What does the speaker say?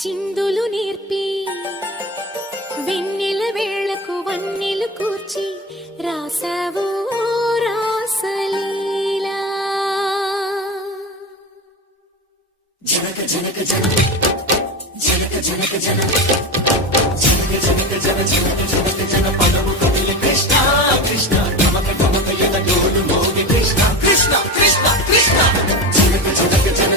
చిందులు నేర్పి వెన్నెల వేళకు వన్నెలు కూర్చి రాసావు రాసలీలా. జనక జనక జన జనక జనక జన జనక జనక జన జనక జనక జన పదము కదిలి కృష్ణ కృష్ణ నమక నమక ఎద డోలు మోగి కృష్ణ కృష్ణ కృష్ణ కృష్ణ జనక జనక జన